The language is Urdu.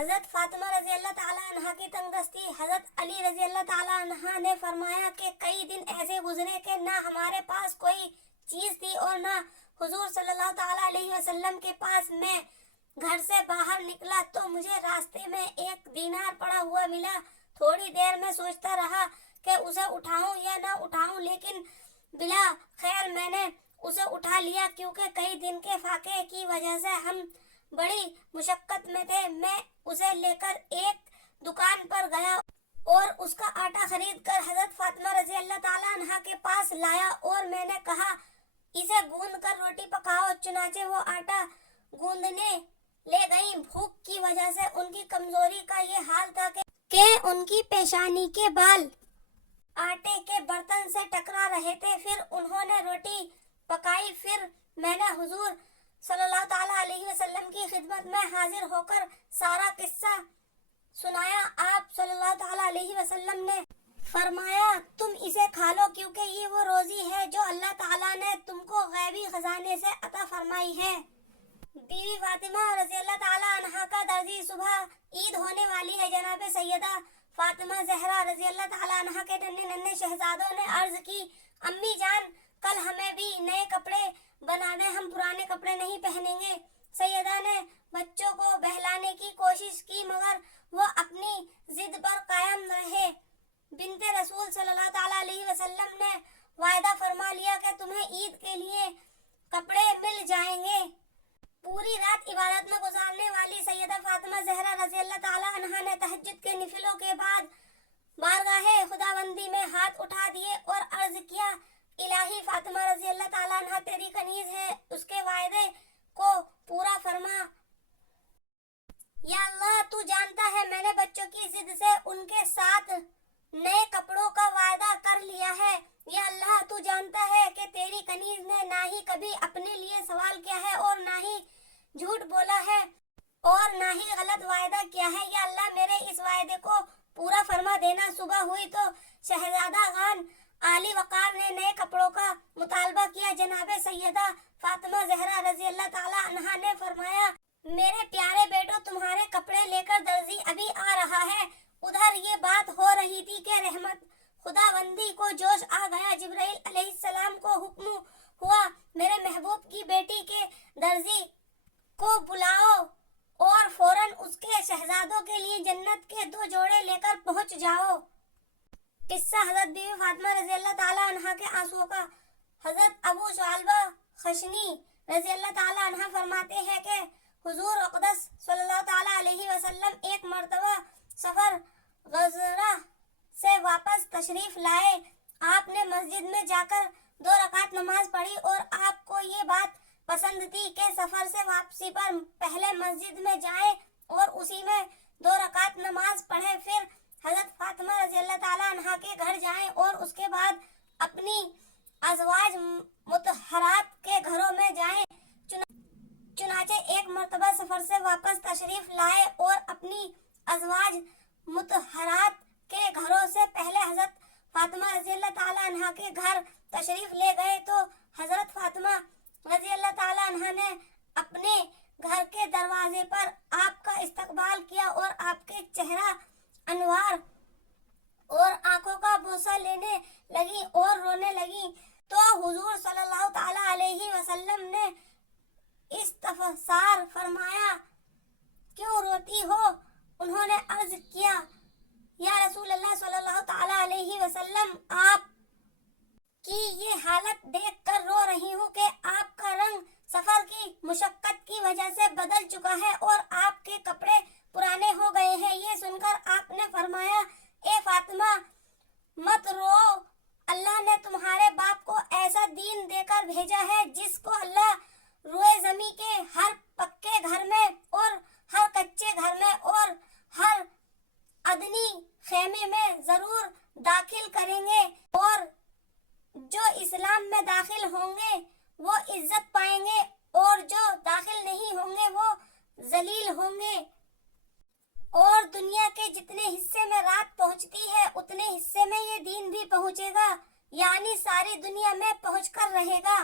حضرت فاطمہ رضی اللہ تعالیٰ عنہ کی تنگ دستی۔ حضرت علی رضی اللہ تعالیٰ عنہ نے فرمایا کہ کئی دن ایسے گزرے کہ نہ ہمارے پاس کوئی چیز تھی اور نہ حضور صلی اللہ تعالیٰ علیہ وسلم کے پاس۔ میں گھر سے باہر نکلا تو مجھے راستے میں ایک دینار پڑا ہوا ملا۔ تھوڑی دیر میں سوچتا رہا کہ اسے اٹھاؤں یا نہ اٹھاؤں، لیکن بلا خیر میں نے اسے اٹھا لیا، کیونکہ کئی دن کے فاقے کی وجہ سے ہم بڑی مشقت میں تھے۔ میں اسے لے کر ایک دکان پر گیا اور اس کا آٹا خرید کر حضرت فاطمہ رضی اللہ تعالیٰ عنہ کے پاس لایا اور میں نے کہا اسے گوندھ کر روٹی پکاؤ۔ چنانچہ وہ آٹا گوندھنے لے گئیں۔ بھوک کی وجہ سے ان کی کمزوری کا یہ حال تھا کہ ان کی پیشانی کے بال آٹے کے برتن سے ٹکرا رہے تھے۔ پھر انہوں نے روٹی پکائی۔ پھر میں نے حضور صلی اللہ تعالیٰ علیہ وسلم کی خدمت میں حاضر ہو کر سارا قصہ سنایا۔ آپ صلی اللہ تعالیٰ علیہ وسلم نے فرمایا تم اسے کھا لو، کیونکہ یہ وہ روزی ہے جو اللہ تعالیٰ نے تم کو غیبی خزانے سے عطا فرمائی ہے۔ بیوی فاطمہ رضی اللہ تعالیٰ عنہ کا درزی، صبح عید ہونے والی ہے۔ جناب سیدہ فاطمہ زہرا رضی اللہ تعالیٰ عنہ کے ننھے ننھے شہزادوں نے عرض کی امی جان کل ہمیں بھی نئے کپڑے بنا دیں، ہم پرانے کپڑے نہیں پہنیں گے۔ سیدہ نے بچوں کو بہلانے کی کوشش کی مگر وہ اپنی ضد پر قائم رہے۔ بنت رسول صلی اللہ تعالیٰ علیہ وسلم نے وعدہ فرما لیا کہ تمہیں عید کے لیے کپڑے مل جائیں گے۔ پوری رات عبادت میں گزارنے والی سیدہ فاطمہ زہرا رضی اللہ تعالیٰ عنہ نے تہجد کے نفلوں کے بعد بارگاہ خداوندی میں ہاتھ اٹھا دیے اور عرض کیا الہی فاطمہ رضی اللہ تعالیٰ عنہ تیری کنیز ہے، اس کے وعدے کو پورا فرما۔ یا اللہ تو جانتا ہے میں نے بچوں کی ضد سے ان کے ساتھ نئے کپڑوں کا وعدہ کر لیا ہے۔ یا اللہ تو جانتا ہے کہ تیری کنیز نے نہ ہی کبھی اپنے لیے سوال کیا ہے اور نہ ہی جھوٹ بولا ہے اور نہ ہی غلط وعدہ کیا ہے۔ یا اللہ میرے اس وعدے کو پورا فرما دینا۔ صبح ہوئی تو شہزادہ خان عالی وقار نے نئے کپڑوں کا مطالبہ کیا۔ جناب سیدہ فاطمہ زہرا رضی اللہ تعالیٰ عنہ نے فرمایا میرے پیارے بیٹو تمہارے کپڑے لے کر درزی ابھی آ رہا ہے۔ ادھر یہ بات ہو رہی تھی کہ رحمت خداوندی کو جوش آ گیا۔ جبرائیل علیہ السلام کو حکم ہوا میرے محبوب کی بیٹی کے درزی کو بلاؤ اور فوراً اس کے شہزادوں کے لیے جنت کے 2 جوڑے لے کر پہنچ جاؤ۔ قصہ حضرت بیوی فاطمہ رضی اللہ تعالیٰ عنہ کے آنسوؤں کا۔ حضرت ابو ثعلبہ خشنی رضی اللہ تعالیٰ عنہ فرماتے ہیں کہ حضور اقدس صلی اللہ تعالیٰ علیہ وسلم ایک مرتبہ سفر غزرہ سے واپس تشریف لائے۔ آپ نے مسجد میں جا کر 2 رکعت نماز پڑھی اور آپ کو یہ بات پسند تھی کہ سفر سے واپسی پر پہلے مسجد میں جائیں اور اسی میں 2 رکعت نماز پڑھیں، پھر حضرت فاطمہ رضی اللہ تعالیٰ عنہ کے گھر جائیں اور اس کے بعد اپنی ازواج مطہرات کے گھروں میں جائیں۔ چنانچہ ایک مرتبہ سفر سے واپس تشریف لائے اور اپنی ازواج مطہرات کے گھروں سے پہلے حضرت فاطمہ رضی اللہ تعالیٰ عنہ کے گھر تشریف لے گئے تو حضرت فاطمہ رضی اللہ تعالیٰ عنہ نے اپنے گھر کے دروازے پر آپ کا استقبال کیا اور آپ کے چہرہ انوار اور آنکھوں کا بوسہ لینے لگی اور رونے لگی تو حضور صلی اللہ تعالیٰ علیہ وسلم نے استفسار فرمایا کیوں روتی ہو؟ انہوں نے عرض کیا یا رسول اللہ صلی اللہ تعالیٰ علیہ وسلم آپ کی یہ حالت دیکھ کر رو رہی ہوں کہ آپ کا رنگ سفر کی مشقت کی وجہ سے بدل چکا ہے اور آپ کے کپڑے پرانے ہو گئے ہیں۔ یہ سن کر آپ نے فرمایا اے فاطمہ مت رو، اللہ نے تمہارے باپ کو ایسا دین دے کر بھیجا ہے جس کو اللہ روئے زمین کے ہر پکے گھر میں اور ہر کچے گھر میں اور ہر ادنی خیمے میں ضرور داخل کریں گے، اور جو اسلام میں داخل ہوں گے وہ عزت پائیں گے اور جو داخل نہیں ہوں گے وہ ذلیل ہوں گے۔ اور دنیا کے جتنے حصے میں رات پہنچتی ہے اتنے حصے میں یہ دین بھی پہنچے گا، یعنی ساری دنیا میں پہنچ کر رہے گا۔